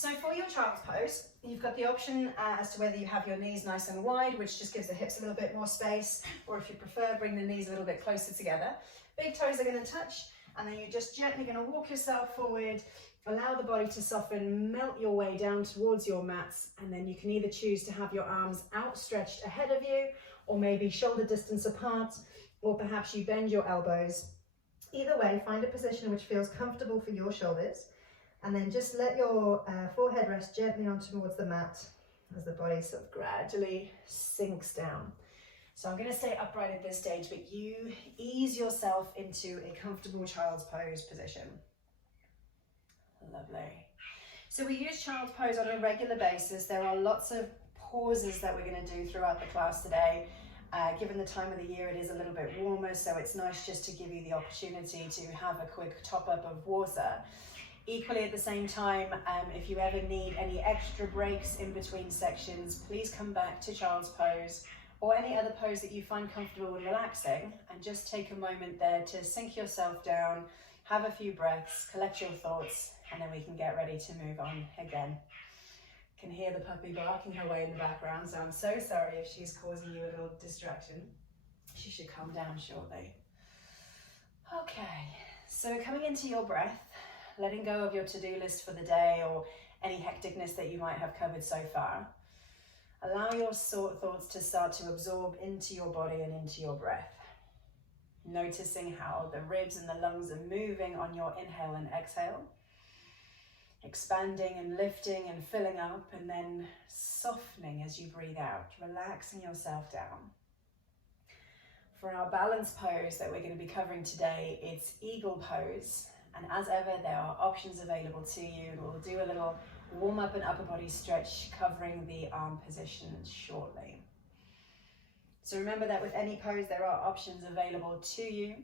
So for your child's pose, you've got the option as to whether you have your knees nice and wide, which just gives the hips a little bit more space, or if you prefer, bring the knees a little bit closer together. Big toes are going to touch, and then you're just gently going to walk yourself forward, allow the body to soften, melt your way down towards your mats, and then you can either choose to have your arms outstretched ahead of you, or maybe shoulder distance apart, or perhaps you bend your elbows. Either way, find a position which feels comfortable for your shoulders, and then just let your forehead rest gently on towards the mat as the body sort of gradually sinks down. So I'm going to stay upright at this stage, but you ease yourself into a comfortable child's pose position. Lovely. So we use child's pose on a regular basis. There are lots of pauses that we're going to do throughout the class today. Given the time of the year, it is a little bit warmer, so it's nice just to give you the opportunity to have a quick top up of water. Equally at the same time, if you ever need any extra breaks in between sections, please come back to child's pose or any other pose that you find comfortable and relaxing, and just take a moment there to sink yourself down, have a few breaths, collect your thoughts, and then we can get ready to move on again. Can hear the puppy barking her way in the background, so I'm so sorry if she's causing you a little distraction. She should calm down shortly. Okay, so coming into your breath, letting go of your to-do list for the day or any hecticness that you might have covered so far. Allow your thoughts to start to absorb into your body and into your breath. Noticing how the ribs and the lungs are moving on your inhale and exhale. Expanding and lifting and filling up, and then softening as you breathe out, relaxing yourself down. For our balance pose that we're going to be covering today, it's eagle pose. And as ever, there are options available to you. We'll do a little warm up and upper body stretch covering the arm position shortly. So remember that with any pose, there are options available to you,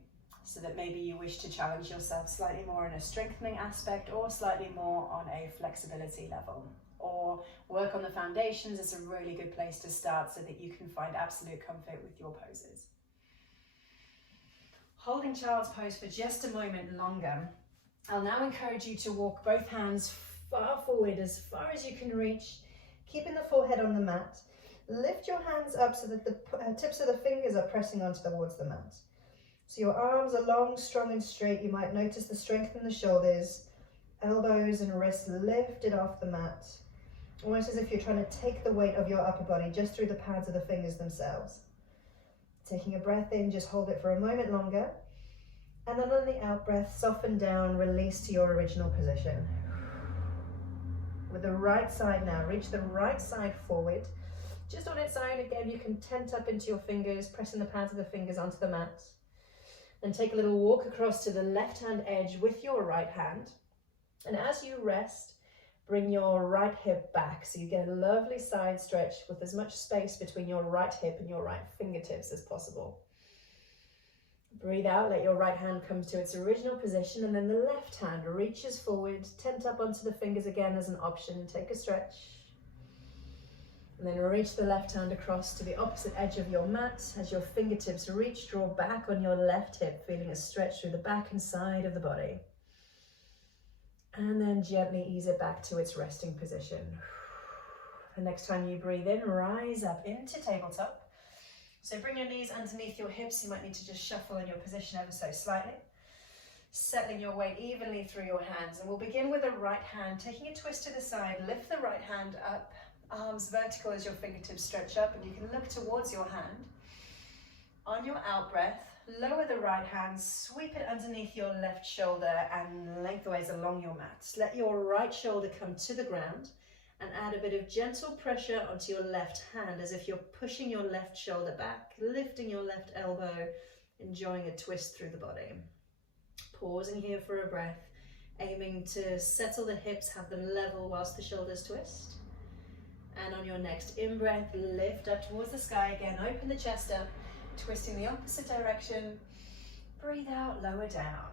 so that maybe you wish to challenge yourself slightly more in a strengthening aspect or slightly more on a flexibility level. Or work on the foundations. It's a really good place to start so that you can find absolute comfort with your poses. Holding child's pose for just a moment longer, I'll now encourage you to walk both hands far forward as far as you can reach, keeping the forehead on the mat. Lift your hands up so that the tips of the fingers are pressing onto towards the mat. So your arms are long, strong and straight. You might notice the strength in the shoulders, elbows and wrists lifted off the mat, almost as if you're trying to take the weight of your upper body just through the pads of the fingers themselves. Taking a breath in, just hold it for a moment longer. And then on the out breath, soften down, release to your original position. With the right side now, reach the right side forward. Just on its own, again, you can tent up into your fingers, pressing the pads of the fingers onto the mat. Then take a little walk across to the left hand edge with your right hand. And as you rest, bring your right hip back. So you get a lovely side stretch with as much space between your right hip and your right fingertips as possible. Breathe out, let your right hand come to its original position, and then the left hand reaches forward, tent up onto the fingers again as an option. Take a stretch. And then reach the left hand across to the opposite edge of your mat. As your fingertips reach, draw back on your left hip, feeling a stretch through the back and side of the body. And then gently ease it back to its resting position. The next time you breathe in, rise up into tabletop. So bring your knees underneath your hips. You might need to just shuffle in your position ever so slightly. Settling your weight evenly through your hands. And we'll begin with the right hand, taking a twist to the side. Lift the right hand up, arms vertical as your fingertips stretch up, and you can look towards your hand. On your out breath, lower the right hand, sweep it underneath your left shoulder and lengthways along your mat. Let your right shoulder come to the ground and add a bit of gentle pressure onto your left hand as if you're pushing your left shoulder back, lifting your left elbow, enjoying a twist through the body. Pausing here for a breath, aiming to settle the hips, have them level whilst the shoulders twist. And on your next in-breath, lift up towards the sky again, open the chest up, twisting the opposite direction. Breathe out, lower down.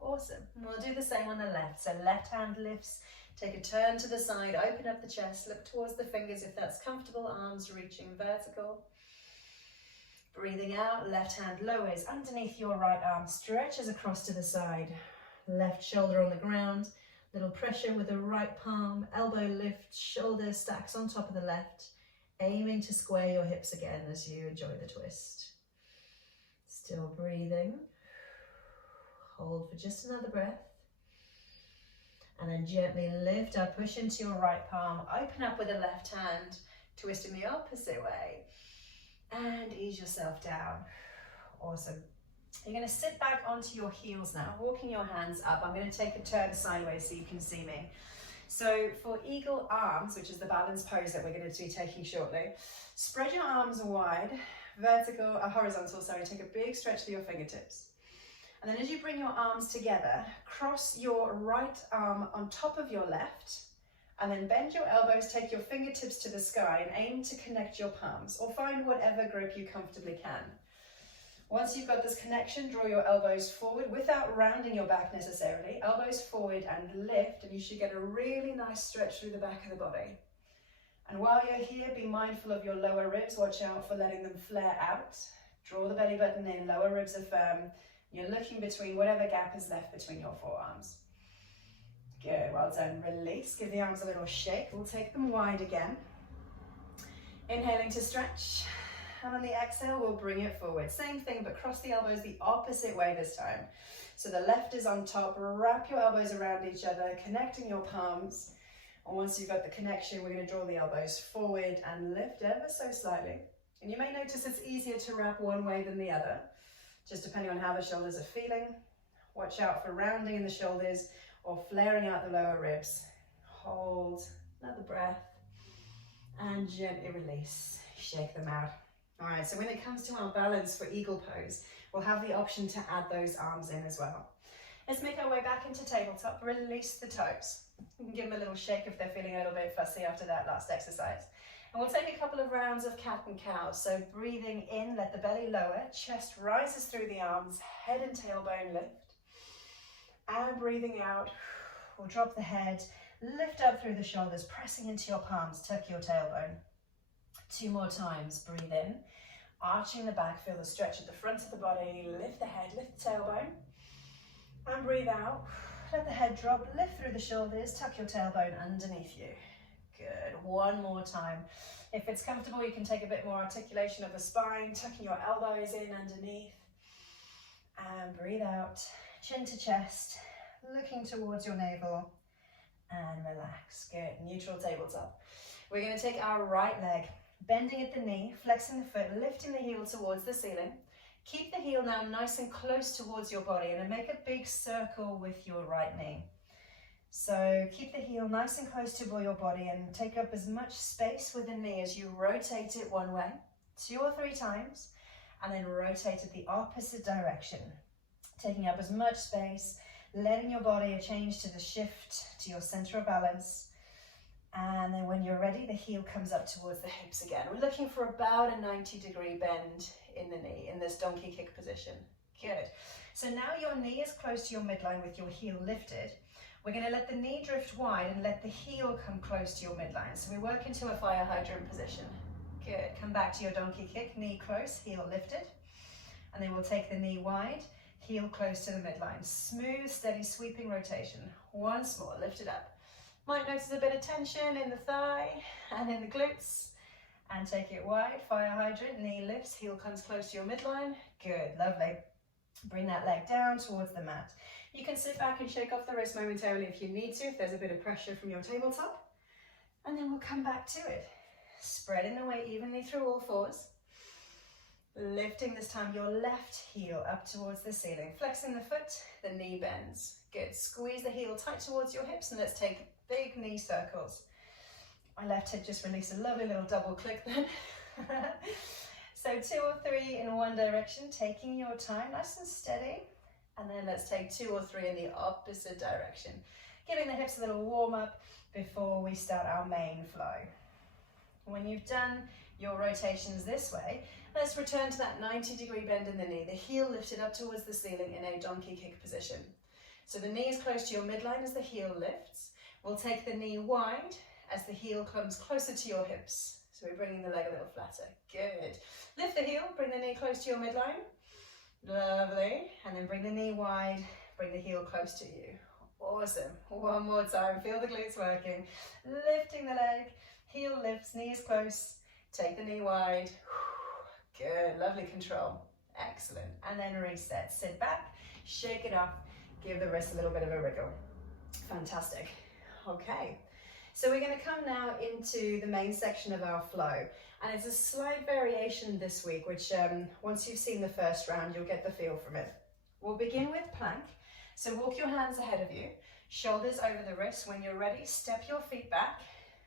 Awesome. And we'll do the same on the left. So left hand lifts, take a turn to the side, open up the chest, look towards the fingers if that's comfortable, arms reaching vertical. Breathing out, left hand lowers underneath your right arm, stretches across to the side. Left shoulder on the ground. Little pressure with the right palm, elbow lift, shoulder stacks on top of the left, aiming to square your hips again as you enjoy the twist. Still breathing. Hold for just another breath. And then gently lift up, push into your right palm, open up with the left hand, twist in the opposite way, and ease yourself down. Awesome. You're going to sit back onto your heels now, walking your hands up. I'm going to take a turn sideways so you can see me. So for eagle arms, which is the balance pose that we're going to be taking shortly, spread your arms wide, horizontal, take a big stretch through your fingertips. And then as you bring your arms together, cross your right arm on top of your left, and then bend your elbows, take your fingertips to the sky and aim to connect your palms, or find whatever grip you comfortably can. Once you've got this connection, draw your elbows forward without rounding your back necessarily. Elbows forward and lift, and you should get a really nice stretch through the back of the body. And while you're here, be mindful of your lower ribs. Watch out for letting them flare out. Draw the belly button in, lower ribs are firm. You're looking between whatever gap is left between your forearms. Good, well done. Release, give the arms a little shake. We'll take them wide again. Inhaling to stretch. And on the exhale, we'll bring it forward. Same thing, but cross the elbows the opposite way this time. So the left is on top, wrap your elbows around each other, connecting your palms. And once you've got the connection, we're going to draw the elbows forward and lift ever so slightly. And you may notice it's easier to wrap one way than the other, just depending on how the shoulders are feeling. Watch out for rounding in the shoulders or flaring out the lower ribs. Hold, another breath, and gently release. Shake them out. All right, so when it comes to our balance for eagle pose, we'll have the option to add those arms in as well. Let's make our way back into tabletop. Release the toes. You can give them a little shake if they're feeling a little bit fussy after that last exercise. And we'll take a couple of rounds of cat and cow. So breathing in, let the belly lower, chest rises through the arms, head and tailbone lift. And breathing out, we'll drop the head, lift up through the shoulders, pressing into your palms, tuck your tailbone. 2 more times, breathe in, arching the back, feel the stretch at the front of the body, lift the head, lift the tailbone, and breathe out, let the head drop, lift through the shoulders, tuck your tailbone underneath you. Good, 1 more time. If it's comfortable, you can take a bit more articulation of the spine, tucking your elbows in underneath, and breathe out, chin to chest, looking towards your navel, and relax. Good, neutral tabletop. We're going to take our right leg, bending at the knee, flexing the foot, lifting the heel towards the ceiling. Keep the heel now nice and close towards your body, and then make a big circle with your right knee. So keep the heel nice and close to your body and take up as much space with the knee as you rotate it one way, 2 or 3 times, and then rotate it the opposite direction. Taking up as much space, letting your body change to the shift to your center of balance. And then when you're ready, the heel comes up towards the hips again. We're looking for about a 90-degree bend in the knee in this donkey kick position. Good. So now your knee is close to your midline with your heel lifted. We're going to let the knee drift wide and let the heel come close to your midline. So we work into a fire hydrant position. Good. Come back to your donkey kick, knee close, heel lifted. And then we'll take the knee wide, heel close to the midline. Smooth, steady, sweeping rotation. Once more, lift it up. Might notice a bit of tension in the thigh and in the glutes. And take it wide, fire hydrant, knee lifts, heel comes close to your midline. Good, lovely. Bring that leg down towards the mat. You can sit back and shake off the wrist momentarily if you need to, if there's a bit of pressure from your tabletop. And then we'll come back to it. Spreading the weight evenly through all 4s. Lifting this time your left heel up towards the ceiling. Flexing the foot, the knee bends. Good, squeeze the heel tight towards your hips and let's take big knee circles. My left hip just released a lovely little double click then. So 2 or 3 in one direction, taking your time, nice and steady. And then let's take 2 or 3 in the opposite direction. Giving the hips a little warm up before we start our main flow. When you've done your rotations this way, let's return to that 90-degree bend in the knee. The heel lifted up towards the ceiling in a donkey kick position. So the knee is close to your midline as the heel lifts. We'll take the knee wide as the heel comes closer to your hips. So we're bringing the leg a little flatter. Good. Lift the heel, bring the knee close to your midline. Lovely. And then bring the knee wide, bring the heel close to you. Awesome. One more time. Feel the glutes working. Lifting the leg. Heel lifts, knees close. Take the knee wide. Good. Lovely control. Excellent. And then reset. Sit back. Shake it off. Give the wrist a little bit of a wriggle. Fantastic. Okay. So we're going to come now into the main section of our flow. And it's a slight variation this week, which once you've seen the first round, you'll get the feel from it. We'll begin with plank. So walk your hands ahead of you, shoulders over the wrists. When you're ready, step your feet back.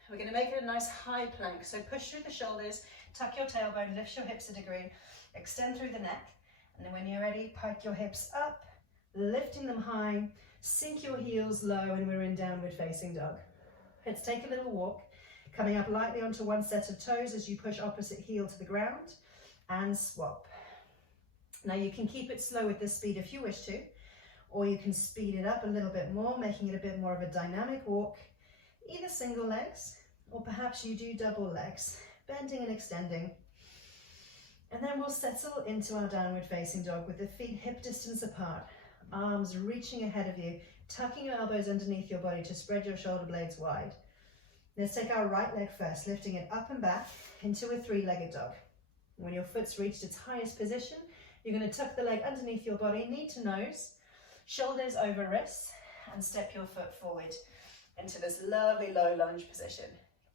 We're going to make it a nice high plank. So push through the shoulders, tuck your tailbone, lift your hips a degree, extend through the neck. And then when you're ready, pike your hips up, lifting them high, sink your heels low, and we're in downward facing dog. Let's take a little walk, coming up lightly onto one set of toes as you push opposite heel to the ground and swap. Now you can keep it slow with this speed if you wish to, or you can speed it up a little bit more, making it a bit more of a dynamic walk, either single legs, or perhaps you do double legs, bending and extending. And then we'll settle into our downward facing dog with the feet hip distance apart, arms reaching ahead of you, tucking your elbows underneath your body to spread your shoulder blades wide. Let's take our right leg first, lifting it up and back into a three-legged dog. When your foot's reached its highest position, you're going to tuck the leg underneath your body, knee to nose, shoulders over wrists, and step your foot forward into this lovely low lunge position.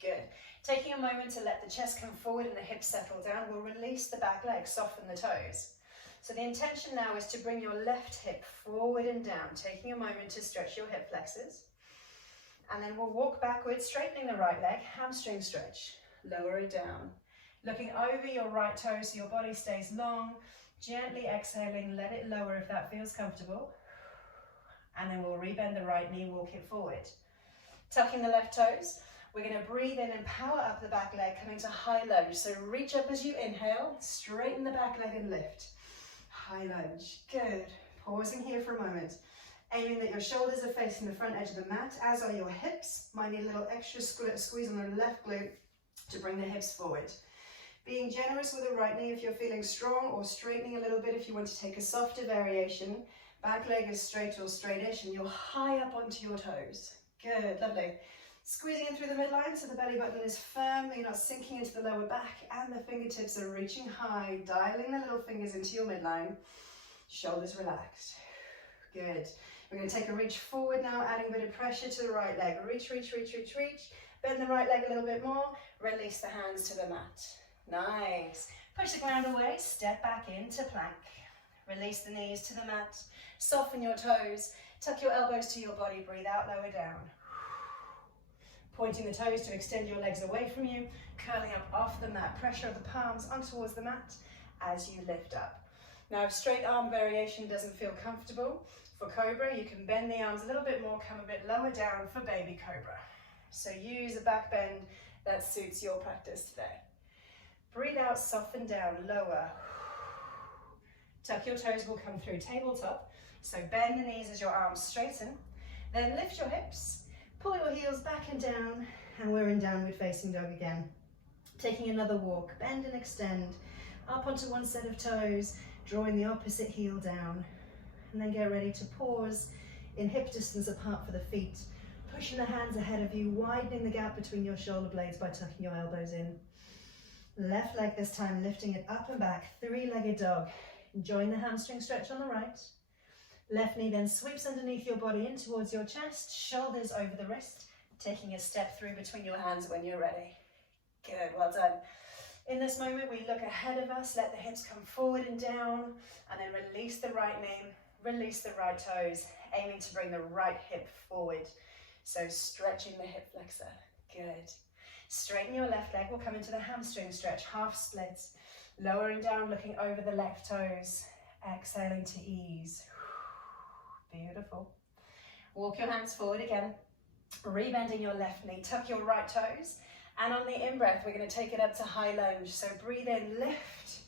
Good. Taking a moment to let the chest come forward and the hips settle down, we'll release the back leg, soften the toes. So the intention now is to bring your left hip forward and down, taking a moment to stretch your hip flexors. And then we'll walk backwards, straightening the right leg, hamstring stretch, lower it down. Looking over your right toes so your body stays long, gently exhaling, let it lower if that feels comfortable. And then we'll rebend the right knee, walk it forward. Tucking the left toes, we're going to breathe in and power up the back leg, coming to high lunge. So reach up as you inhale, straighten the back leg and lift. High lunge, good. Pausing here for a moment. Aiming that your shoulders are facing the front edge of the mat, as are your hips. Might need a little extra squeeze on the left glute to bring the hips forward. Being generous with the right knee if you're feeling strong, or straightening a little bit if you want to take a softer variation. Back leg is straight or straightish, and you're high up onto your toes. Good, lovely. Squeezing in through the midline so the belly button is firm, you're not sinking into the lower back, and the fingertips are reaching high, dialing the little fingers into your midline. Shoulders relaxed. Good. We're going to take a reach forward now, adding a bit of pressure to the right leg. Reach, reach, reach, reach, reach. Bend the right leg a little bit more. Release the hands to the mat. Nice. Push the ground away, step back into plank. Release the knees to the mat. Soften your toes. Tuck your elbows to your body. Breathe out, lower down. Pointing the toes to extend your legs away from you. Curling up off the mat. Pressure of the palms on towards the mat as you lift up. Now, if straight arm variation doesn't feel comfortable, for Cobra, you can bend the arms a little bit more, come a bit lower down for Baby Cobra. So use a back bend that suits your practice today. Breathe out, soften down, lower. Tuck your toes, will come through tabletop. So bend the knees as your arms straighten. Then lift your hips, pull your heels back and down, and we're in downward facing dog again. Taking another walk, bend and extend, up onto one set of toes, drawing the opposite heel down. And then get ready to pause in hip distance apart for the feet, pushing the hands ahead of you, widening the gap between your shoulder blades by tucking your elbows in. Left leg this time, lifting it up and back, three-legged dog. Enjoying the hamstring stretch on the right. Left knee then sweeps underneath your body in towards your chest, shoulders over the wrist, taking a step through between your hands when you're ready. Good, well done. In this moment, we look ahead of us, let the hips come forward and down, and then release the right knee. Release the right toes, aiming to bring the right hip forward. So stretching the hip flexor. Good. Straighten your left leg. We'll come into the hamstring stretch, half splits. Lowering down, looking over the left toes. Exhaling to ease. Beautiful. Walk your hands forward again. Rebending your left knee. Tuck your right toes. And on the in-breath, we're going to take it up to high lunge. So breathe in, lift.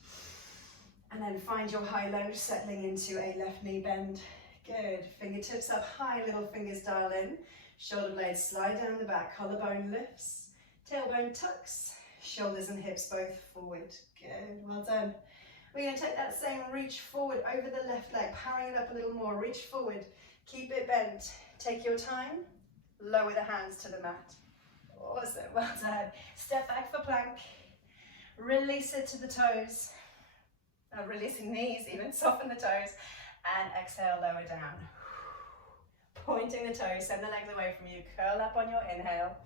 And then find your high lunge, settling into a left knee bend. Good. Fingertips up high, little fingers dial in. Shoulder blades slide down the back, collarbone lifts. Tailbone tucks, shoulders and hips both forward. Good, well done. We're going to take that same reach forward over the left leg, powering it up a little more. Reach forward, keep it bent. Take your time, lower the hands to the mat. Awesome, well done. Step back for plank. Release it to the toes. Releasing knees even, soften the toes. And exhale, lower down. Pointing the toes, send the legs away from you. Curl up on your inhale.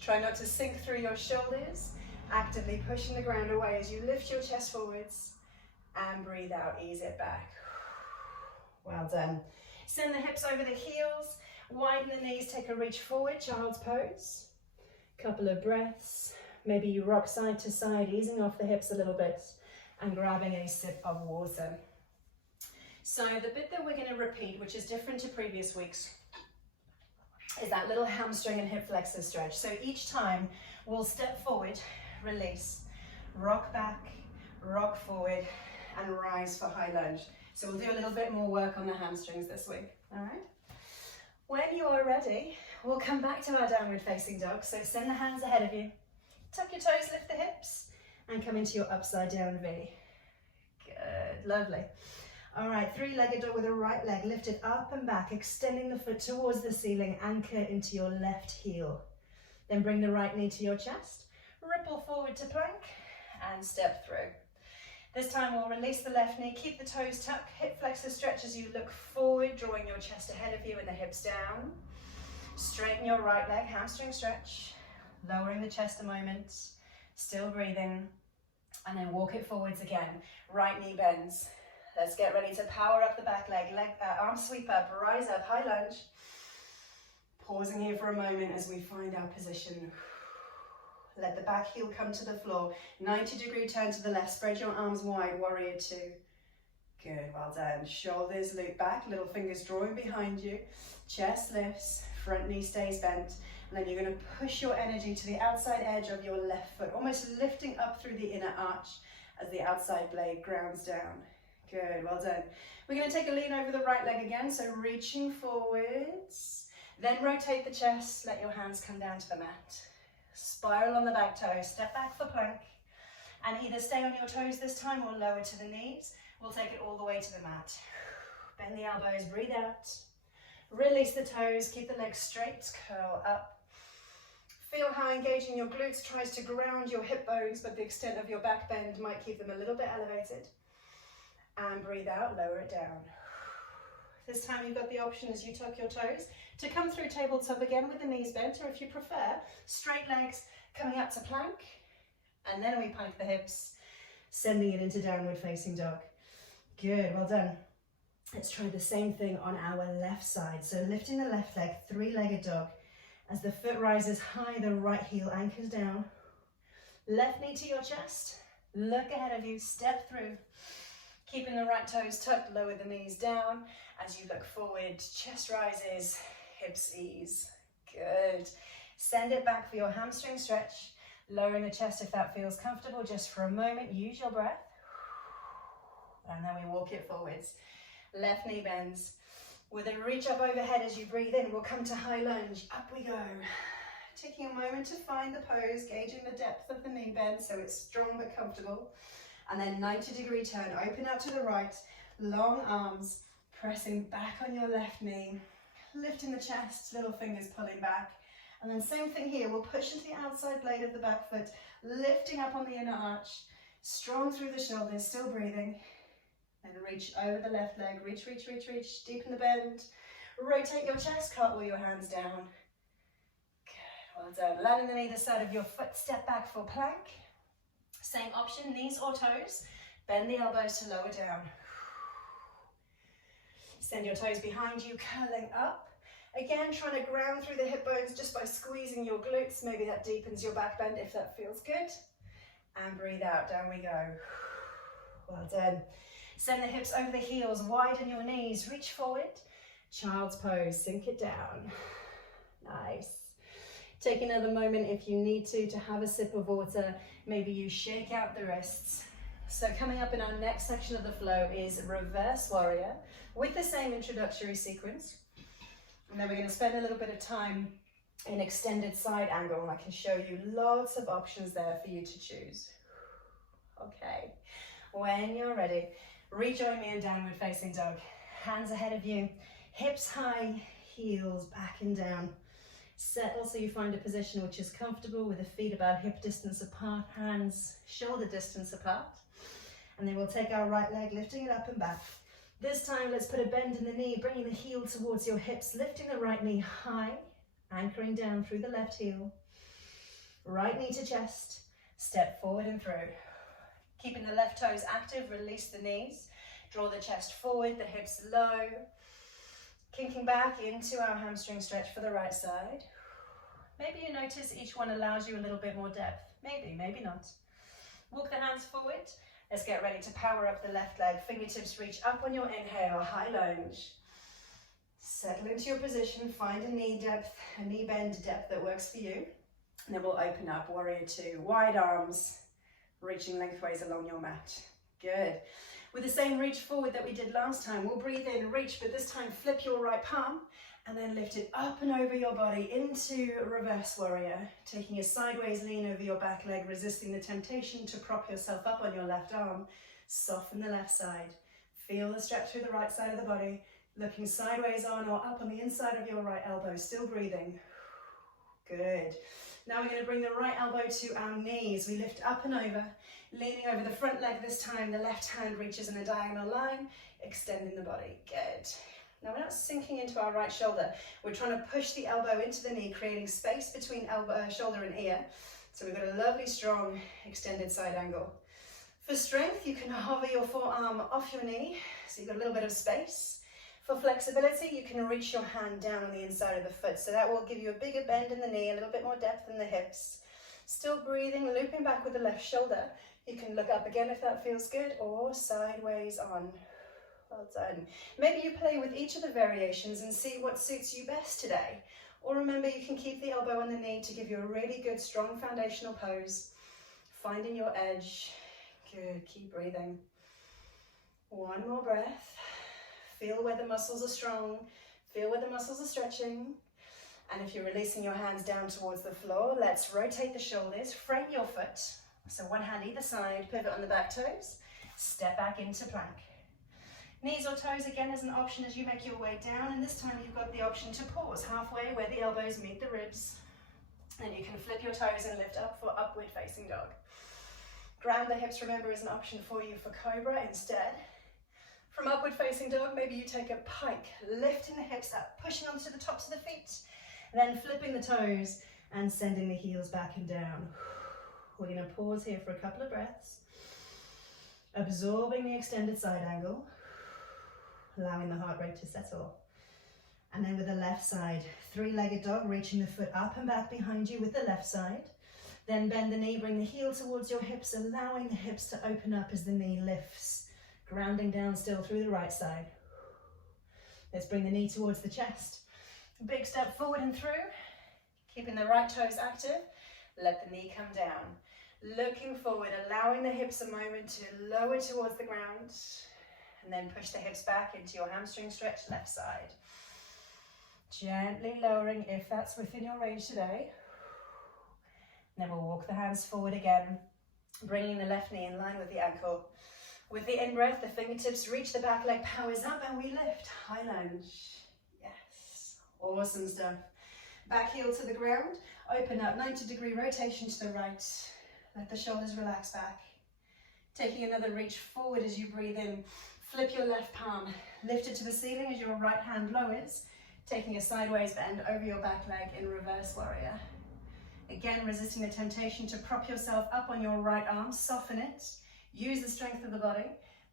Try not to sink through your shoulders. Actively pushing the ground away as you lift your chest forwards. And breathe out, ease it back. Well done. Send the hips over the heels. Widen the knees, take a reach forward, child's pose. Couple of breaths. Maybe you rock side to side, easing off the hips a little bit and grabbing a sip of water. So the bit that we're going to repeat, which is different to previous weeks, is that little hamstring and hip flexor stretch. So each time we'll step forward, release, rock back, rock forward, and rise for high lunge. So we'll do a little bit more work on the hamstrings this week, all right? When you are ready, we'll come back to our downward facing dog. So send the hands ahead of you, tuck your toes, lift the hips, and come into your upside down V. Good, lovely. All right, three-legged dog with a right leg lifted up and back, extending the foot towards the ceiling, anchor into your left heel. Then bring the right knee to your chest, ripple forward to plank, and step through. This time we'll release the left knee, keep the toes tucked, hip flexor stretch as you look forward, drawing your chest ahead of you and the hips down. Straighten your right leg, hamstring stretch, lowering the chest a moment, still breathing, and then walk it forwards again. Right knee bends. Let's get ready to power up the back leg, arm sweep up, rise up, high lunge. Pausing here for a moment as we find our position. Let the back heel come to the floor. 90-degree turn to the left. Spread your arms wide, warrior two. Good, well done. Shoulders loop back, little fingers drawing behind you. Chest lifts, front knee stays bent. And then you're going to push your energy to the outside edge of your left foot, almost lifting up through the inner arch as the outside blade grounds down. Good, well done. We're going to take a lean over the right leg again, so reaching forwards. Then rotate the chest, let your hands come down to the mat. Spiral on the back toe, step back for plank, and either stay on your toes this time or lower to the knees. We'll take it all the way to the mat. Bend the elbows, breathe out. Release the toes, keep the legs straight, curl up. Feel how engaging your glutes tries to ground your hip bones, but the extent of your back bend might keep them a little bit elevated. And breathe out, lower it down. This time you've got the option as you tuck your toes to come through tabletop again with the knees bent, or if you prefer, straight legs coming up to plank, and then we pike the hips, sending it into downward facing dog. Good, well done. Let's try the same thing on our left side. So lifting the left leg, three-legged dog. As the foot rises high, the right heel anchors down. Left knee to your chest, look ahead of you, step through. Keeping the right toes tucked, lower the knees down. As you look forward, chest rises, hips ease. Good. Send it back for your hamstring stretch. Lowering the chest if that feels comfortable, just for a moment. Use your breath. And then we walk it forwards. Left knee bends. With a reach up overhead as you breathe in, we'll come to high lunge. Up we go. Taking a moment to find the pose, gauging the depth of the knee bend so it's strong but comfortable. And then 90-degree turn, open out to the right, long arms, pressing back on your left knee, lifting the chest, little fingers pulling back. And then same thing here, we'll push into the outside blade of the back foot, lifting up on the inner arch, strong through the shoulders, still breathing. Then reach over the left leg, reach, reach, reach, reach, deepen the bend. Rotate your chest, cartwheel your hands down. Good, well done. Landing on either side of your foot, step back for plank. Same option, knees or toes. Bend the elbows to lower down. Send your toes behind you, curling up. Again, trying to ground through the hip bones just by squeezing your glutes. Maybe that deepens your back bend if that feels good. And breathe out, down we go. Well done. Send the hips over the heels, widen your knees, reach forward. Child's pose, sink it down. Nice. Take another moment if you need to have a sip of water. Maybe you shake out the wrists. So coming up in our next section of the flow is reverse warrior with the same introductory sequence. And then we're going to spend a little bit of time in extended side angle, and I can show you lots of options there for you to choose. Okay, when you're ready, rejoin me in downward facing dog. Hands ahead of you, hips high, heels back and down. Settle so you find a position which is comfortable with the feet about hip distance apart, hands shoulder distance apart. And then we'll take our right leg, lifting it up and back. This time, let's put a bend in the knee, bringing the heel towards your hips, lifting the right knee high, anchoring down through the left heel. Right knee to chest, step forward and through. Keeping the left toes active, release the knees. Draw the chest forward, the hips low. Kinking back into our hamstring stretch for the right side. Maybe you notice each one allows you a little bit more depth. Maybe, maybe not. Walk the hands forward. Let's get ready to power up the left leg. Fingertips reach up on your inhale, high lunge. Settle into your position, find a knee depth, a knee bend depth that works for you. And then we'll open up, warrior two, wide arms, reaching lengthways along your mat. Good. With the same reach forward that we did last time, we'll breathe in, reach, but this time flip your right palm and then lift it up and over your body into reverse warrior, taking a sideways lean over your back leg, resisting the temptation to prop yourself up on your left arm. Soften the left side. Feel the stretch through the right side of the body, looking sideways on or up on the inside of your right elbow, still breathing. Good. Now we're going to bring the right elbow to our knees. We lift up and over, leaning over the front leg this time. The left hand reaches in a diagonal line, extending the body. Good. Now we're not sinking into our right shoulder. We're trying to push the elbow into the knee, creating space between elbow, shoulder and ear. So we've got a lovely, strong, extended side angle. For strength, you can hover your forearm off your knee, so you've got a little bit of space. For flexibility, you can reach your hand down on the inside of the foot, so that will give you a bigger bend in the knee, a little bit more depth in the hips. Still breathing, looping back with the left shoulder. You can look up again if that feels good, or sideways on. Well done. Maybe you play with each of the variations and see what suits you best today. Or remember, you can keep the elbow on the knee to give you a really good, strong foundational pose. Finding your edge. Good, keep breathing. One more breath. Feel where the muscles are strong. Feel where the muscles are stretching. And if you're releasing your hands down towards the floor, let's rotate the shoulders, frame your foot. So one hand either side, pivot on the back toes, step back into plank. Knees or toes again is an option as you make your way down, and this time you've got the option to pause halfway where the elbows meet the ribs. And you can flip your toes and lift up for upward facing dog. Ground the hips, remember, is an option for you for cobra instead. From upward facing dog, maybe you take a pike, lifting the hips up, pushing onto the tops of the feet, then flipping the toes and sending the heels back and down. We're going to pause here for a couple of breaths, absorbing the extended side angle, allowing the heart rate to settle. And then with the left side, three-legged dog, reaching the foot up and back behind you with the left side. Then bend the knee, bring the heel towards your hips, allowing the hips to open up as the knee lifts, grounding down still through the right side. Let's bring the knee towards the chest. Big step forward and through, keeping the right toes active. Let the knee come down. Looking forward, allowing the hips a moment to lower towards the ground, and then push the hips back into your hamstring stretch, left side. Gently lowering if that's within your range today. Then we'll walk the hands forward again, bringing the left knee in line with the ankle. With the in-breath, the fingertips reach the back leg, powers up, and we lift. High lunge. Yes. Awesome stuff. Back heel to the ground. Open up, 90-degree rotation to the right. Let the shoulders relax back. Taking another reach forward as you breathe in. Flip your left palm. Lift it to the ceiling as your right hand lowers. Taking a sideways bend over your back leg in reverse warrior. Again, resisting the temptation to prop yourself up on your right arm. Soften it. Use the strength of the body.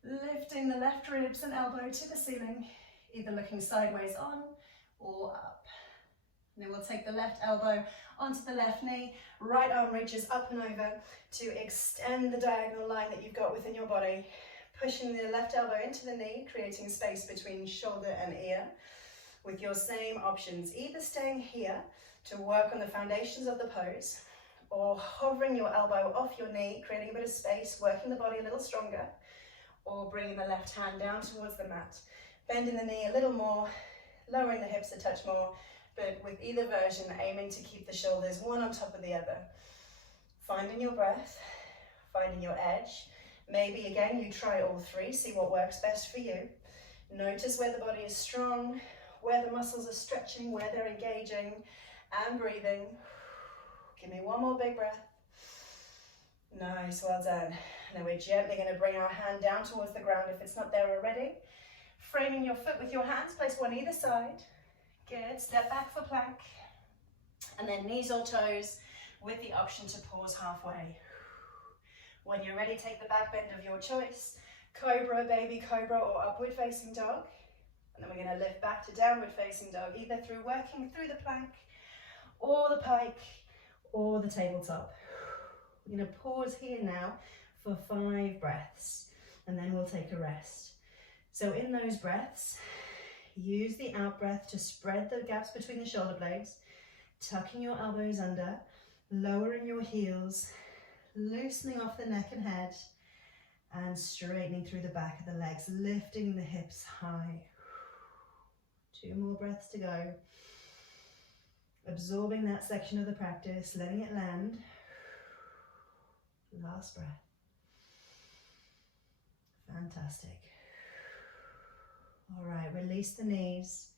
Lifting the left ribs and elbow to the ceiling. Either looking sideways on or up. And then we'll take the left elbow onto the left knee. Right arm reaches up and over to extend the diagonal line that you've got within your body. Pushing the left elbow into the knee, creating space between shoulder and ear. With your same options, either staying here to work on the foundations of the pose, or hovering your elbow off your knee, creating a bit of space, working the body a little stronger, or bringing the left hand down towards the mat. Bending the knee a little more, lowering the hips a touch more, but with either version, aiming to keep the shoulders one on top of the other. Finding your breath, finding your edge. Maybe again, you try all three, see what works best for you. Notice where the body is strong, where the muscles are stretching, where they're engaging, and breathing. Give me one more big breath. Nice, well done. And then we're gently going to bring our hand down towards the ground if it's not there already. Framing your foot with your hands, place one either side. Good, step back for plank. And then knees or toes with the option to pause halfway. When you're ready, take the back bend of your choice. Cobra, baby cobra, or upward facing dog. And then we're going to lift back to downward facing dog, either through working through the plank, or the pike, or the tabletop. We're going to pause here now for 5 breaths, and then we'll take a rest. So in those breaths, use the out breath to spread the gaps between the shoulder blades, tucking your elbows under, lowering your heels, loosening off the neck and head, and straightening through the back of the legs, lifting the hips high. 2 more breaths to go. Absorbing that section of the practice, letting it land. Last breath. Fantastic. All right, release the knees.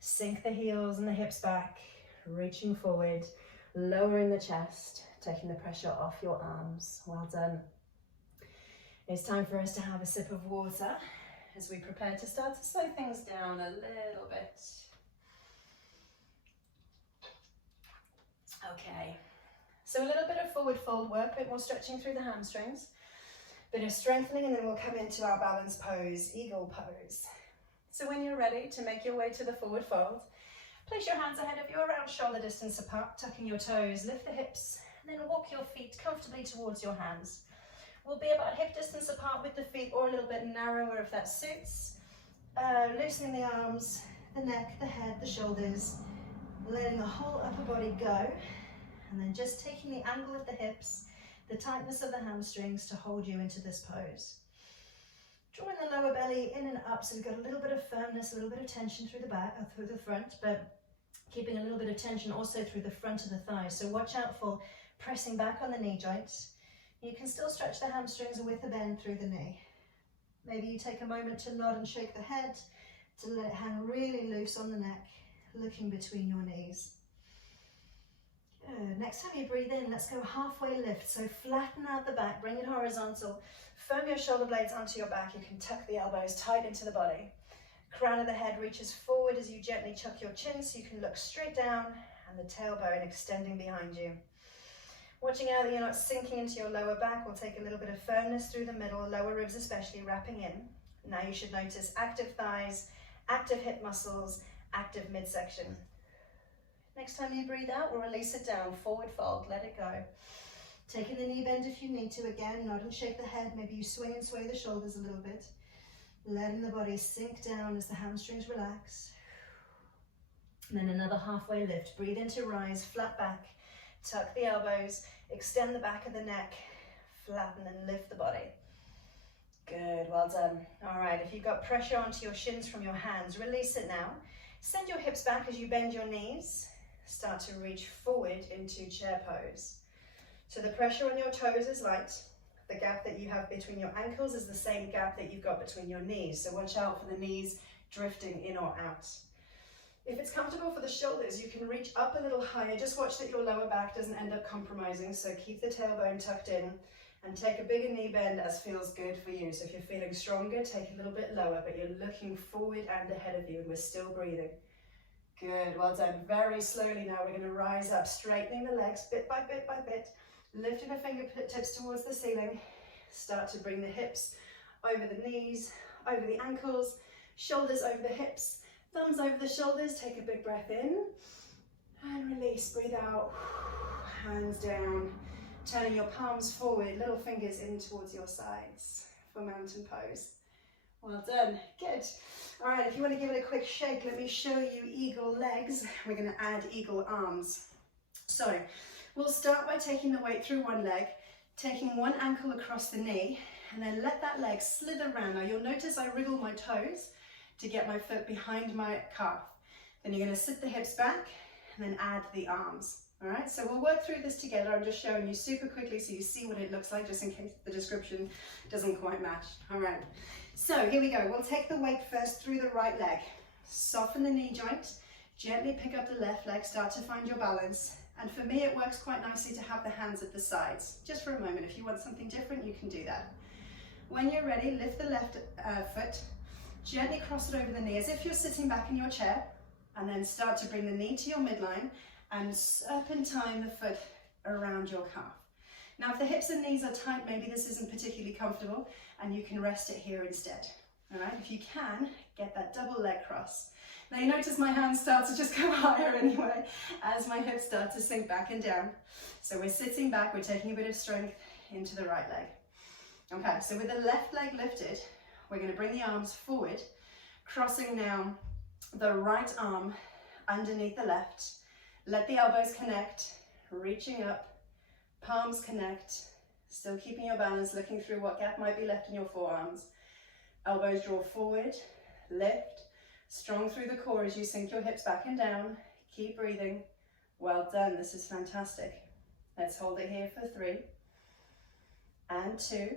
Sink the heels and the hips back, reaching forward, lowering the chest, taking the pressure off your arms. Well done. It's time for us to have a sip of water as we prepare to start to slow things down a little bit. Okay, so a little bit of forward fold work, a bit more stretching through the hamstrings, bit of strengthening, and then we'll come into our balance pose, eagle pose. So when you're ready to make your way to the forward fold, place your hands ahead of you around shoulder distance apart, tucking your toes, lift the hips, and then walk your feet comfortably towards your hands. We'll be about hip distance apart with the feet, or a little bit narrower if that suits. Loosening the arms, the neck, the head, the shoulders, letting the whole upper body go, and then just taking the angle of the hips, the tightness of the hamstrings to hold you into this pose. Drawing the lower belly in and up, so we've got a little bit of firmness, a little bit of tension through the back, or through the front, but keeping a little bit of tension also through the front of the thighs. So watch out for pressing back on the knee joints. You can still stretch the hamstrings with a bend through the knee. Maybe you take a moment to nod and shake the head, to let it hang really loose on the neck, looking between your knees. Good. Next time you breathe in, let's go halfway lift. So flatten out the back, bring it horizontal. Firm your shoulder blades onto your back. You can tuck the elbows tight into the body. Crown of the head reaches forward as you gently chuck your chin so you can look straight down, and the tailbone extending behind you. Watching out that you're not sinking into your lower back. We'll take a little bit of firmness through the middle, lower ribs especially, wrapping in. Now you should notice active thighs, active hip muscles, active midsection. Next time you breathe out, we'll release it down, forward fold, let it go. Taking the knee bend if you need to, again, nod and shake the head. Maybe you swing and sway the shoulders a little bit. Letting the body sink down as the hamstrings relax. And then another halfway lift. Breathe in to rise, flat back, tuck the elbows, extend the back of the neck, flatten and lift the body. Good, well done. All right, if you've got pressure onto your shins from your hands, release it now. Send your hips back as you bend your knees. Start to reach forward into chair pose. So the pressure on your toes is light. The gap that you have between your ankles is the same gap that you've got between your knees. So watch out for the knees drifting in or out. If it's comfortable for the shoulders, you can reach up a little higher. Just watch that your lower back doesn't end up compromising. So keep the tailbone tucked in and take a bigger knee bend as feels good for you. So if you're feeling stronger, take a little bit lower, but you're looking forward and ahead of you, and we're still breathing. Good, well done. Very slowly now, we're going to rise up, straightening the legs bit by bit by bit, lifting the fingertips towards the ceiling. Start to bring the hips over the knees, over the ankles, shoulders over the hips, thumbs over the shoulders. Take a big breath in and release. Breathe out, hands down, turning your palms forward, little fingers in towards your sides for mountain pose. Well done, good. All right, if you want to give it a quick shake, let me show you eagle legs. We're going to add eagle arms. So we'll start by taking the weight through one leg, taking one ankle across the knee, and then let that leg slither around. Now you'll notice I wriggle my toes to get my foot behind my calf. Then you're going to sit the hips back and then add the arms. All right, so we'll work through this together. I'm just showing you super quickly so you see what it looks like, just in case the description doesn't quite match. All right, so here we go. We'll take the weight first through the right leg. Soften the knee joint, gently pick up the left leg, start to find your balance. And for me, it works quite nicely to have the hands at the sides, just for a moment. If you want something different, you can do that. When you're ready, lift the left foot, gently cross it over the knee as if you're sitting back in your chair, and then start to bring the knee to your midline and serpentine the foot around your calf. Now, if the hips and knees are tight, maybe this isn't particularly comfortable, and you can rest it here instead. All right, if you can, get that double leg cross. Now you notice my hands start to just go higher anyway, as my hips start to sink back and down. So we're sitting back, we're taking a bit of strength into the right leg. Okay, so with the left leg lifted, we're going to bring the arms forward, crossing now the right arm underneath the left. Let the elbows connect, reaching up, palms connect, still keeping your balance, looking through what gap might be left in your forearms. Elbows draw forward, lift, strong through the core as you sink your hips back and down. Keep breathing. Well done, this is fantastic. Let's hold it here for 3, and 2,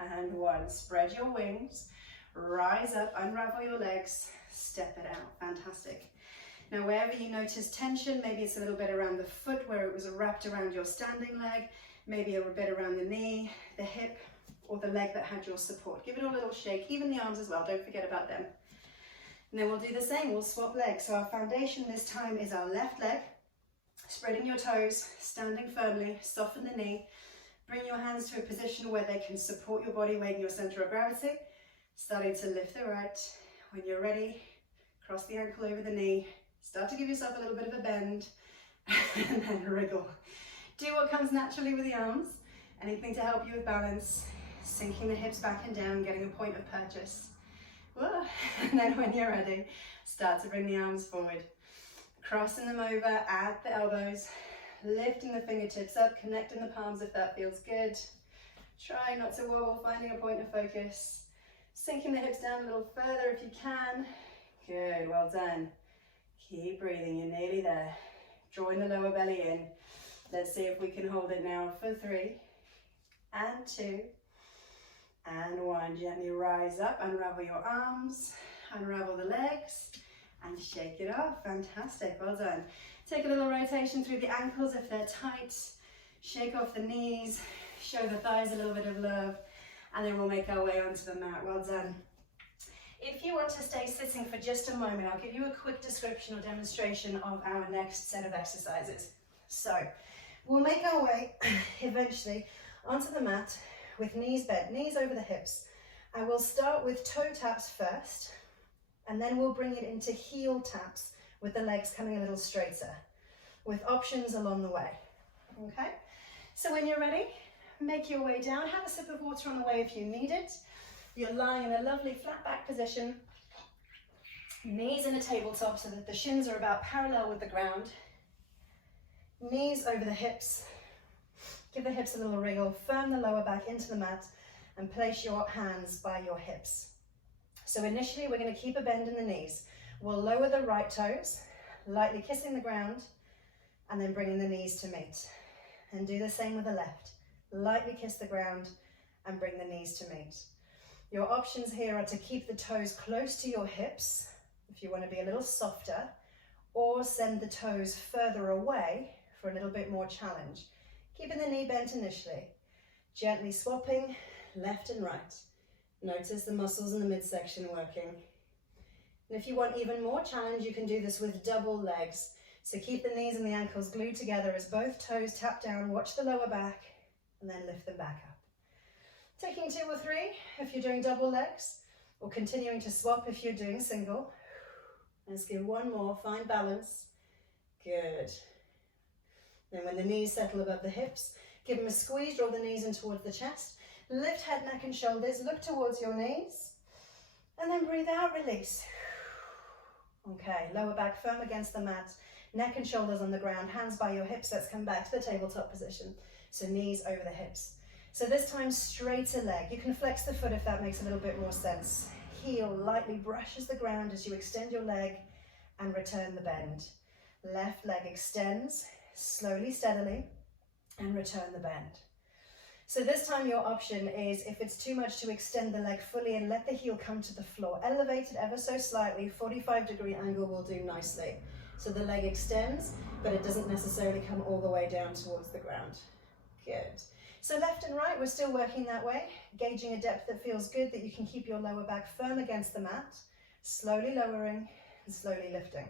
and 1. Spread your wings, rise up, unravel your legs, step it out. Fantastic. Now wherever you notice tension, maybe it's a little bit around the foot where it was wrapped around your standing leg, maybe a bit around the knee, the hip, or the leg that had your support. Give it a little shake, even the arms as well, don't forget about them. And then we'll do the same, we'll swap legs. So our foundation this time is our left leg, spreading your toes, standing firmly, soften the knee, bring your hands to a position where they can support your body weight and your center of gravity, starting to lift the right. When you're ready, cross the ankle over the knee, start to give yourself a little bit of a bend, and then wriggle. Do what comes naturally with the arms, anything to help you with balance, sinking the hips back and down, getting a point of purchase. And then when you're ready, start to bring the arms forward, crossing them over at the elbows, lifting the fingertips up, connecting the palms if that feels good. Try not to wobble, finding a point of focus, sinking the hips down a little further if you can. Good, well done. Keep breathing, you're nearly there. Drawing the lower belly in. Let's see if we can hold it now for 3, and 2, and 1. Gently rise up, unravel your arms, unravel the legs, and shake it off. Fantastic, well done. Take a little rotation through the ankles if they're tight. Shake off the knees, show the thighs a little bit of love, and then we'll make our way onto the mat. Well done. If you want to stay sitting for just a moment, I'll give you a quick description or demonstration of our next set of exercises. So, we'll make our way eventually onto the mat with knees bent, knees over the hips. And we'll start with toe taps first, and then we'll bring it into heel taps with the legs coming a little straighter, with options along the way. Okay? So when you're ready, make your way down. Have a sip of water on the way if you need it. You're lying in a lovely flat back position, knees in a tabletop so that the shins are about parallel with the ground. Knees over the hips. Give the hips a little wriggle, firm the lower back into the mat, and place your hands by your hips. So initially we're going to keep a bend in the knees. We'll lower the right toes, lightly kissing the ground, and then bringing the knees to meet. And do the same with the left. Lightly kiss the ground and bring the knees to meet. Your options here are to keep the toes close to your hips, if you want to be a little softer, or send the toes further away for a little bit more challenge. Keeping the knee bent initially, gently swapping left and right. Notice the muscles in the midsection working. And if you want even more challenge, you can do this with double legs. So keep the knees and the ankles glued together as both toes tap down, watch the lower back, and then lift them back up. Taking 2 or 3 if you're doing double legs, or continuing to swap if you're doing single. Let's give 1 more, find balance. Good. Then when the knees settle above the hips, give them a squeeze, draw the knees in towards the chest. Lift head, neck and shoulders, look towards your knees. And then breathe out, release. Okay, lower back firm against the mat, neck and shoulders on the ground, hands by your hips. Let's come back to the tabletop position. So knees over the hips. So this time straighter leg. You can flex the foot if that makes a little bit more sense. Heel lightly brushes the ground as you extend your leg and return the bend. Left leg extends, slowly, steadily, and return the bend. So this time your option is, if it's too much, to extend the leg fully and let the heel come to the floor. Elevate it ever so slightly, 45-degree angle will do nicely. So the leg extends, but it doesn't necessarily come all the way down towards the ground. Good. So left and right, we're still working that way, gauging a depth that feels good, that you can keep your lower back firm against the mat, slowly lowering and slowly lifting.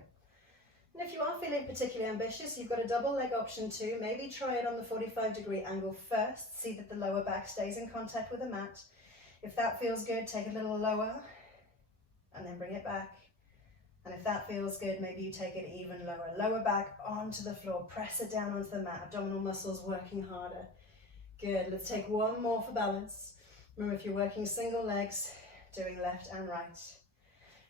And if you are feeling particularly ambitious, you've got a double leg option too. Maybe try it on the 45-degree angle first, see that the lower back stays in contact with the mat. If that feels good, take it a little lower and then bring it back. And if that feels good, maybe you take it even lower. Lower back onto the floor, press it down onto the mat, abdominal muscles working harder. Good, let's take one more for balance. Remember, if you're working single legs, doing left and right.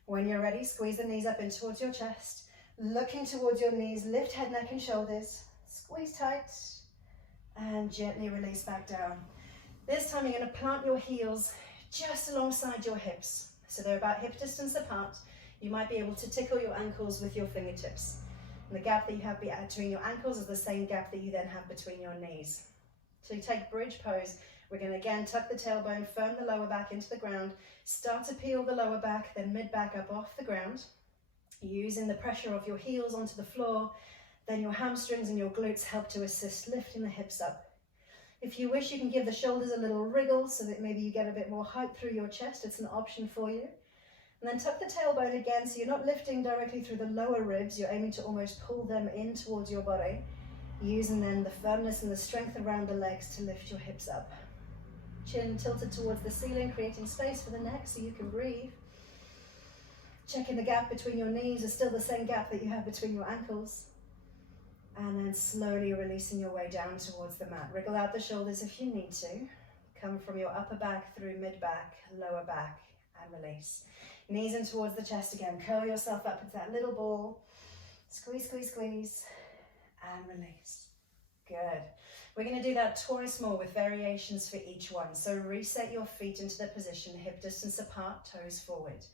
When you're ready, squeeze the knees up in towards your chest. Looking towards your knees, lift head, neck and shoulders. Squeeze tight and gently release back down. This time you're going to plant your heels just alongside your hips. So they're about hip distance apart. You might be able to tickle your ankles with your fingertips. And the gap that you have between your ankles is the same gap that you then have between your knees. So you take bridge pose. We're going to again tuck the tailbone, firm the lower back into the ground, start to peel the lower back, then mid back up off the ground. Using the pressure of your heels onto the floor, then your hamstrings and your glutes help to assist lifting the hips up. If you wish, you can give the shoulders a little wriggle so that maybe you get a bit more height through your chest. It's an option for you. And then tuck the tailbone again, so you're not lifting directly through the lower ribs, you're aiming to almost pull them in towards your body, using then the firmness and the strength around the legs to lift your hips up. Chin tilted towards the ceiling, creating space for the neck so you can breathe. Checking the gap between your knees is still the same gap that you have between your ankles. And then slowly releasing your way down towards the mat. Wriggle out the shoulders if you need to. Come from your upper back through mid back, lower back, and release. Knees in towards the chest again. Curl yourself up into that little ball. Squeeze, squeeze, squeeze, and release. Good. We're going to do that twice more with variations for each one. So reset your feet into the position, hip distance apart, toes forward.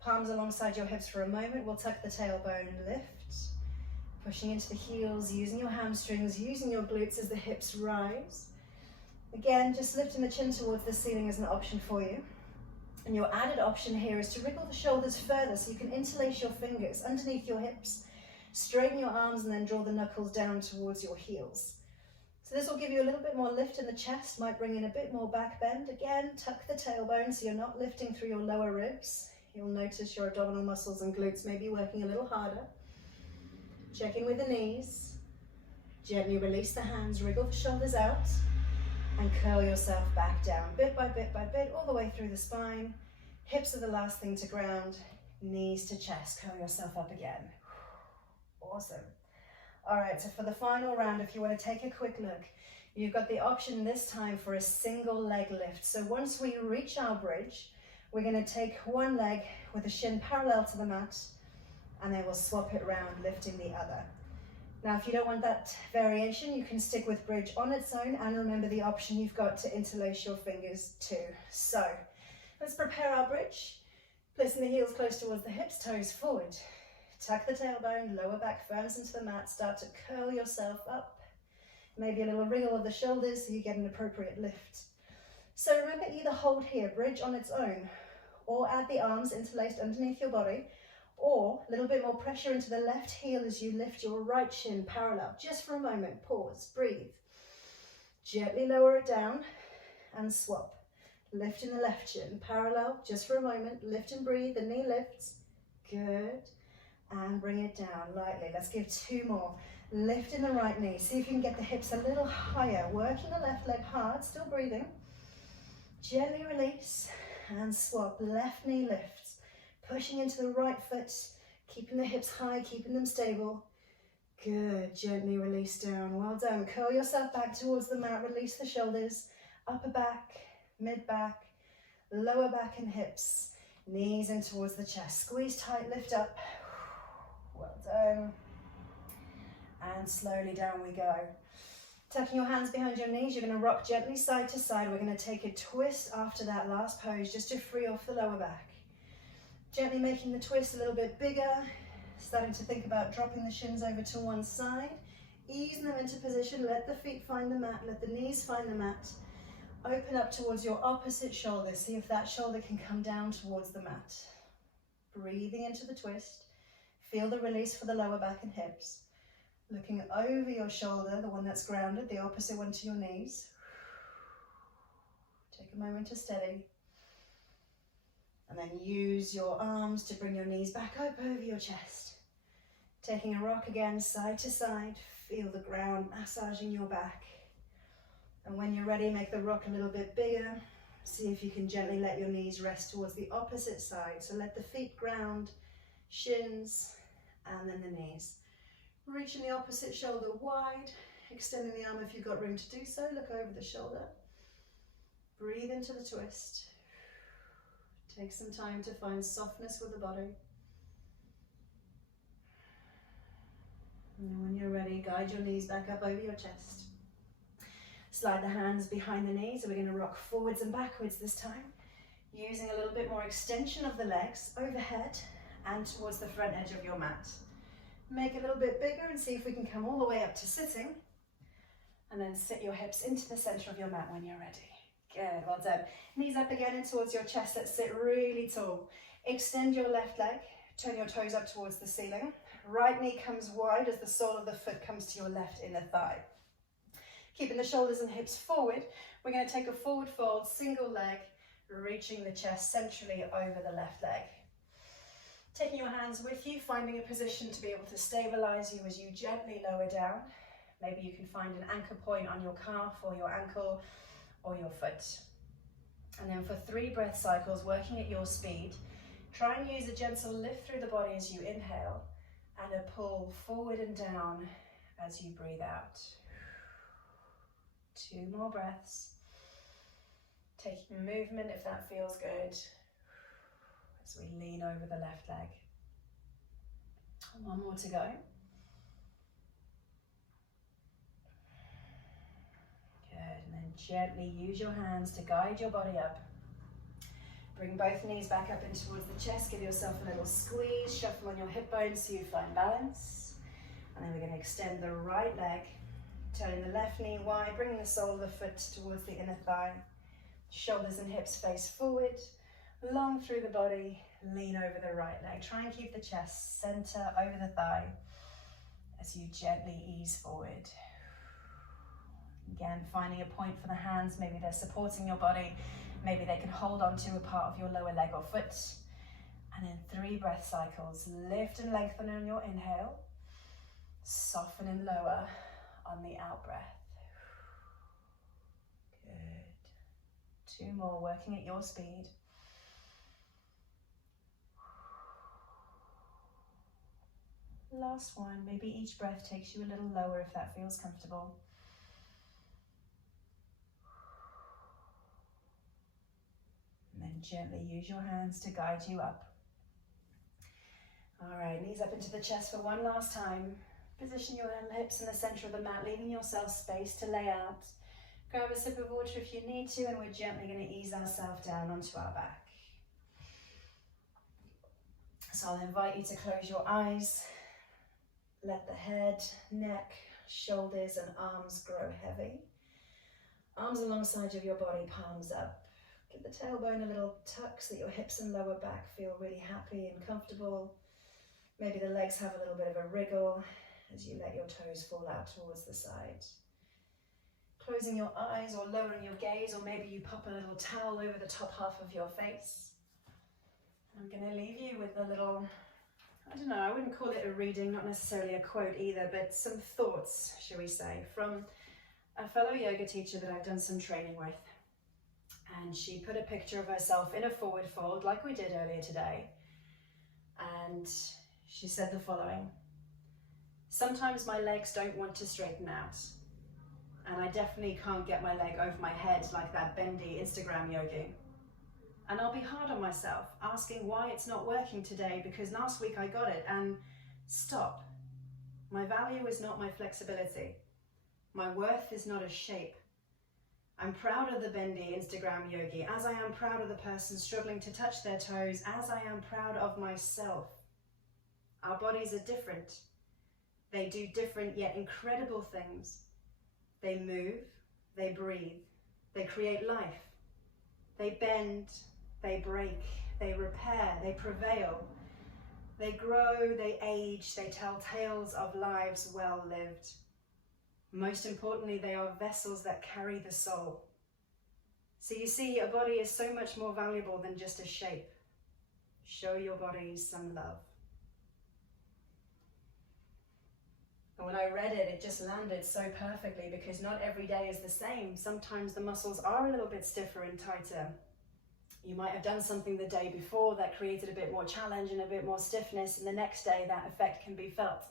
Palms alongside your hips for a moment. We'll tuck the tailbone and lift. Pushing into the heels, using your hamstrings, using your glutes as the hips rise. Again, just lifting the chin towards the ceiling is an option for you. And your added option here is to wriggle the shoulders further so you can interlace your fingers underneath your hips. Straighten your arms and then draw the knuckles down towards your heels. So this will give you a little bit more lift in the chest, might bring in a bit more back bend. Again, tuck the tailbone so you're not lifting through your lower ribs. You'll notice your abdominal muscles and glutes may be working a little harder. Check in with the knees. Gently release the hands, wriggle the shoulders out, and curl yourself back down, bit by bit by bit, all the way through the spine. Hips are the last thing to ground, knees to chest. Curl yourself up again. Awesome. All right, so for the final round, if you want to take a quick look, you've got the option this time for a single leg lift. So once we reach our bridge, we're going to take one leg with the shin parallel to the mat, and then we'll swap it around, lifting the other. Now, if you don't want that variation, you can stick with bridge on its own, and remember the option you've got to interlace your fingers too. So, let's prepare our bridge. Placing the heels close towards the hips, toes forward. Tuck the tailbone, lower back firms into the mat, start to curl yourself up. Maybe a little wriggle of the shoulders so you get an appropriate lift. So remember, either hold here, bridge on its own, or add the arms interlaced underneath your body, or a little bit more pressure into the left heel as you lift your right shin parallel. Just for a moment, pause, breathe. Gently lower it down and swap. Lifting the left shin parallel, just for a moment, lift and breathe, the knee lifts. Good. And bring it down lightly. Let's give two more. Lifting the right knee. See if you can get the hips a little higher. Working the left leg hard, still breathing. Gently release and swap. Left knee lifts. Pushing into the right foot. Keeping the hips high, keeping them stable. Good. Gently release down. Well done. Curl yourself back towards the mat. Release the shoulders. Upper back, mid back, lower back and hips. Knees in towards the chest. Squeeze tight, lift up. Well done. And slowly down we go. Tucking your hands behind your knees, you're going to rock gently side to side. We're going to take a twist after that last pose just to free off the lower back. Gently making the twist a little bit bigger. Starting to think about dropping the shins over to one side. Easing them into position. Let the feet find the mat. Let the knees find the mat. Open up towards your opposite shoulder. See if that shoulder can come down towards the mat. Breathing into the twist. Feel the release for the lower back and hips. Looking over your shoulder, the one that's grounded, the opposite one to your knees. Take a moment to steady. And then use your arms to bring your knees back up over your chest. Taking a rock again, side to side. Feel the ground massaging your back. And when you're ready, make the rock a little bit bigger. See if you can gently let your knees rest towards the opposite side. So let the feet ground, shins, and then the knees. Reaching the opposite shoulder wide, extending the arm if you've got room to do so. Look over the shoulder. Breathe into the twist. Take some time to find softness with the body. And when you're ready, guide your knees back up over your chest. Slide the hands behind the knees, and we're going to rock forwards and backwards this time, using a little bit more extension of the legs overhead and towards the front edge of your mat. Make it a little bit bigger and see if we can come all the way up to sitting, and then sit your hips into the center of your mat when you're ready. Good, well done. Knees up again and towards your chest. Let's sit really tall. Extend your left leg, turn your toes up towards the ceiling. Right knee comes wide as the sole of the foot comes to your left inner thigh. Keeping the shoulders and hips forward, we're going to take a forward fold, single leg, reaching the chest centrally over the left leg. Taking your hands with you, finding a position to be able to stabilize you as you gently lower down. Maybe you can find an anchor point on your calf or your ankle or your foot. And then for 3 breath cycles, working at your speed, try and use a gentle lift through the body as you inhale and a pull forward and down as you breathe out. 2 more breaths. Taking movement if that feels good as we lean over the left leg. 1 more to go. Good, and then gently use your hands to guide your body up. Bring both knees back up in towards the chest. Give yourself a little squeeze. Shuffle on your hip bones so you find balance. And then we're going to extend the right leg. Turning the left knee wide, bringing the sole of the foot towards the inner thigh. Shoulders and hips face forward. Long through the body. Lean over the right leg. Try and keep the chest center over the thigh as you gently ease forward. Again, finding a point for the hands. Maybe they're supporting your body. Maybe they can hold on to a part of your lower leg or foot. And then 3 breath cycles. Lift and lengthen on your inhale. Soften and lower on the out breath. Good. 2 more, working at your speed. Last one. Maybe each breath takes you a little lower if that feels comfortable. And then gently use your hands to guide you up. All right, knees up into the chest for one last time. Position your hips in the center of the mat, leaving yourself space to lay out. Grab a sip of water if you need to, and we're gently going to ease ourselves down onto our back. So I'll invite you to close your eyes. Let the head, neck, shoulders and arms grow heavy. Arms alongside of your body, palms up. Give the tailbone a little tuck so that your hips and lower back feel really happy and comfortable. Maybe the legs have a little bit of a wriggle as you let your toes fall out towards the side. Closing your eyes or lowering your gaze, or maybe you pop a little towel over the top half of your face. I'm going to leave you with a little, I don't know, I wouldn't call it a reading, not necessarily a quote either, but some thoughts, shall we say, from a fellow yoga teacher that I've done some training with. And she put a picture of herself in a forward fold like we did earlier today. And she said the following: sometimes my legs don't want to straighten out. And I definitely can't get my leg over my head like that bendy Instagram yogi. And I'll be hard on myself, asking why it's not working today because last week I got it, and stop. My value is not my flexibility. My worth is not a shape. I'm proud of the bendy Instagram yogi, as I am proud of the person struggling to touch their toes, as I am proud of myself. Our bodies are different. They do different yet incredible things. They move, they breathe, They create life. They bend, they break, they repair, they prevail. They grow, they age, they tell tales of lives well lived. Most importantly, they are vessels that carry the soul. So you see, a body is so much more valuable than just a shape. Show your body some love. And when I read it, it just landed so perfectly, because not every day is the same. Sometimes the muscles are a little bit stiffer and tighter. You might have done something the day before that created a bit more challenge and a bit more stiffness, and the next day that effect can be felt.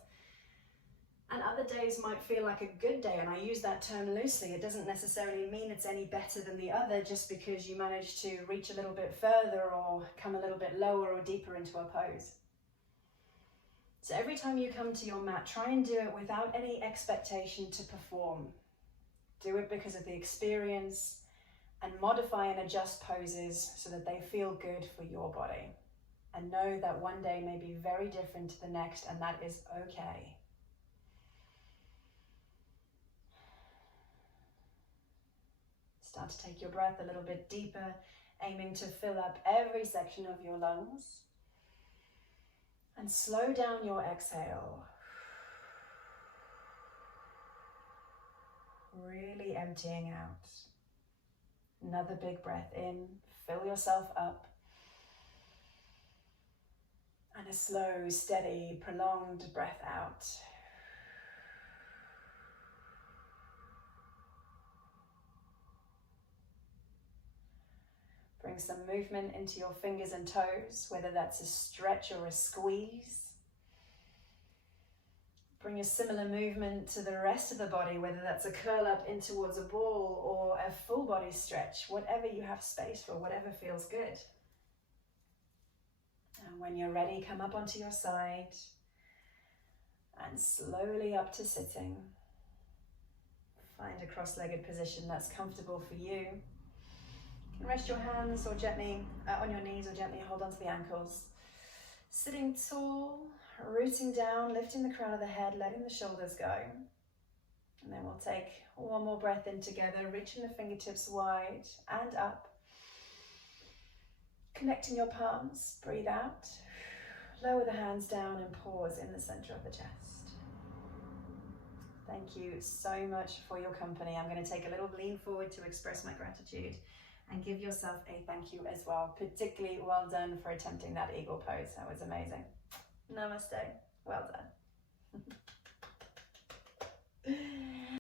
And other days might feel like a good day, and I use that term loosely. It doesn't necessarily mean it's any better than the other just because you managed to reach a little bit further or come a little bit lower or deeper into a pose. So every time you come to your mat, try and do it without any expectation to perform. Do it because of the experience, and modify and adjust poses so that they feel good for your body. And know that one day may be very different to the next, and that is okay. Start to take your breath a little bit deeper, aiming to fill up every section of your lungs. And slow down your exhale. Really emptying out. Another big breath in, fill yourself up. And a slow, steady, prolonged breath out. Bring some movement into your fingers and toes, whether that's a stretch or a squeeze. Bring a similar movement to the rest of the body, whether that's a curl up in towards a ball or a full body stretch, whatever you have space for, whatever feels good. And when you're ready, come up onto your side and slowly up to sitting. Find a cross-legged position that's comfortable for you. You can rest your hands or gently on your knees, or gently hold onto the ankles. Sitting tall, rooting down, lifting the crown of the head, letting the shoulders go. And then we'll take one more breath in together, reaching the fingertips wide and up. Connecting your palms, breathe out. Lower the hands down and pause in the center of the chest. Thank you so much for your company. I'm going to take a little lean forward to express my gratitude, and give yourself a thank you as well. Particularly well done for attempting that eagle pose. That was amazing. Namaste. Well done.